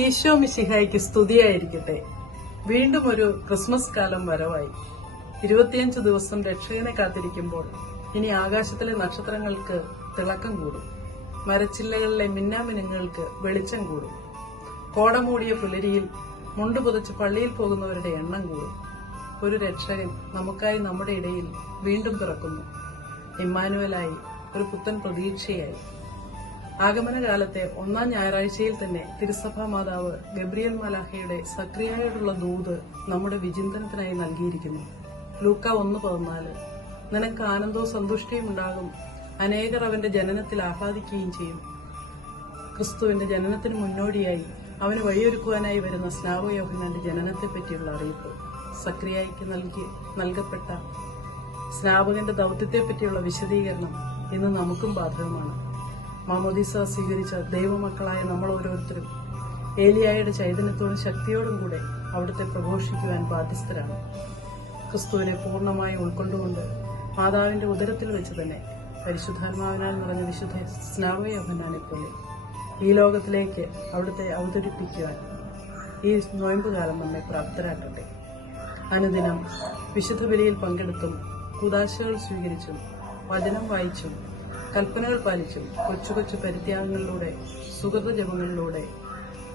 ഈശോ മിശിഹായ്ക്ക് സ്തുതിയായിരിക്കട്ടെ. വീണ്ടും ഒരു ക്രിസ്മസ് കാലം വരവായി. 25 ദിവസം രക്ഷകനെ കാത്തിരിക്കുമ്പോൾ ഇനി ആകാശത്തിലെ നക്ഷത്രങ്ങൾക്ക് തിളക്കം കൂടും. മരച്ചില്ലകളിലെ മിന്നാമിനുങ്ങൾക്ക് വെളിച്ചം കൂടും. കോടമൂടിയ പുലരിയിൽ മുണ്ടുപുതച്ച് പള്ളിയിൽ പോകുന്നവരുടെ എണ്ണം കൂടും. ഒരു രക്ഷകൻ നമുക്കായി നമ്മുടെ ഇടയിൽ വീണ്ടും പിറക്കുന്നു. ഇമ്മാനുവലായി, ഒരു പുത്തൻ പ്രതീക്ഷയായി. ആഗമനകാലത്തെ 1-ാം ഞായറാഴ്ചയിൽ തന്നെ തിരുസഭാ മാതാവ് ഗബ്രിയേൽ മാലാഖയുടെ സക്രിയയോടുള്ള ദൂത് നമ്മുടെ വിചിന്തനത്തിനായി നൽകിയിരിക്കുന്നു. ലൂക്ക 1:14. നിനക്ക് ആനന്ദവും സന്തുഷ്ടിയും ഉണ്ടാകും, അനേകർ അവന്റെ ജനനത്തിൽ ആഹ്ലാദിക്കുകയും ചെയ്യും. ക്രിസ്തുവിന്റെ ജനനത്തിന് മുന്നോടിയായി അവന് വഴിയൊരുക്കുവാനായി വരുന്ന സ്നാപക യോഹന്നാന്റെ ജനനത്തെപ്പറ്റിയുള്ള അറിയിപ്പ്. സക്രിയയ്ക്ക് നൽകപ്പെട്ട സ്നാപകന്റെ ദൌത്യത്തെപ്പറ്റിയുള്ള വിശദീകരണം ഇന്ന് നമുക്കും ബാധകമാണ്. മാമോദീസ സ്വീകരിച്ച ദൈവമക്കളായ നമ്മൾ ഓരോരുത്തരും ഏലിയായുടെ ചൈതന്യത്തോടും ശക്തിയോടും കൂടെ അവിടുത്തെ പ്രഘോഷിക്കുവാൻ ബാധ്യസ്ഥരാണ്. ക്രിസ്തുവിനെ പൂർണ്ണമായി ഉൾക്കൊണ്ടുകൊണ്ട് മാതാവിന്റെ ഉദരത്തിൽ വെച്ച് തന്നെ പരിശുദ്ധാത്മാവിനാൽ നിറഞ്ഞ വിശുദ്ധ സ്നാപക യോഹന്നാനെ പോലെ ഈ ലോകത്തിലേക്ക് അവിടുത്തെ അവതരിപ്പിക്കുവാൻ ഈ നോയമ്പുകാലം നമ്മെ പ്രാപ്തരാക്കട്ടെ. അനുദിനം വിശുദ്ധ ബലിയിൽ പങ്കെടുത്തും കൂദാശകൾ സ്വീകരിച്ചും വചനം വായിച്ചും കൽപ്പനകൾ പാലിച്ചും കൊച്ചു കൊച്ചു പരിത്യാഗങ്ങളിലൂടെ സുഗത ജപങ്ങളിലൂടെ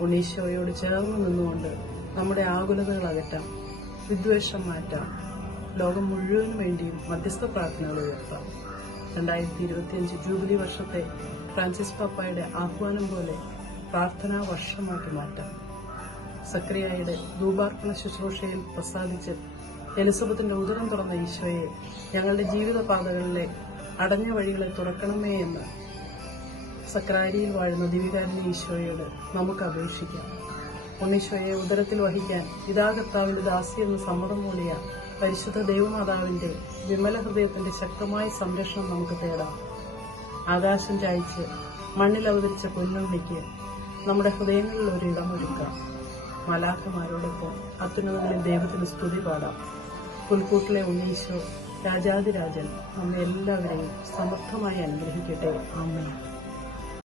ഉണ്ണീശോയോട് ചേർന്ന് നിന്നുകൊണ്ട് നമ്മുടെ ആകുലതകൾ അകറ്റാം, വിദ്വേഷം മാറ്റാം, ലോകം മുഴുവനും വേണ്ടിയും മധ്യസ്ഥ പ്രാർത്ഥനകൾ ഉയർത്താം. 2025 ജൂബിലി വർഷത്തെ ഫ്രാൻസിസ് പാപ്പായുടെ ആഹ്വാനം പോലെ പ്രാർത്ഥനാ വർഷമാക്കി മാറ്റാം. സക്രിയയുടെ ധൂപാർപ്പണ ശുശ്രൂഷയിൽ പ്രസാദിച്ച് എലിസബത്തിന്റെ ഉദരം തുറന്ന ഈശോയെ, ഞങ്ങളുടെ ജീവിതപാതകളിലെ അടഞ്ഞ വഴികളെ തുറക്കണമേ എന്ന് സക്രാരിയിൽ വാഴുന്ന ദിവികാരന്റെ ഈശോയോട് നമുക്ക് അപേക്ഷിക്കാം. ഉണ്ണീശോയെ ഉദരത്തിൽ വഹിക്കാൻ ഇതാ കർത്താവിന്റെ ദാസി എന്ന് സമ്മതം മൂളിയ പരിശുദ്ധ ദൈവമാതാവിന്റെ വിമല ഹൃദയത്തിന്റെ ശക്തമായ സംരക്ഷണം നമുക്ക് തേടാം. ആകാശം ചായ്ച്ച് മണ്ണിൽ അവതരിച്ച പൊന്നുണ്ണിക്ക് നമ്മുടെ ഹൃദയങ്ങളിൽ ഒരു ഇടമൊരുക്കാം. മലാഖമാരോടൊപ്പം അത്യുന്നതങ്ങളിൽ ദൈവത്തിന് സ്തുതി പാടാം. പുൽക്കൂട്ടിലെ ഉണ്ണീശോ രാജാതിരാജൻ നമ്മെ എല്ലാവരെയും സമർത്ഥമായി അനുഗ്രഹിക്കട്ടെ. ആമേൻ.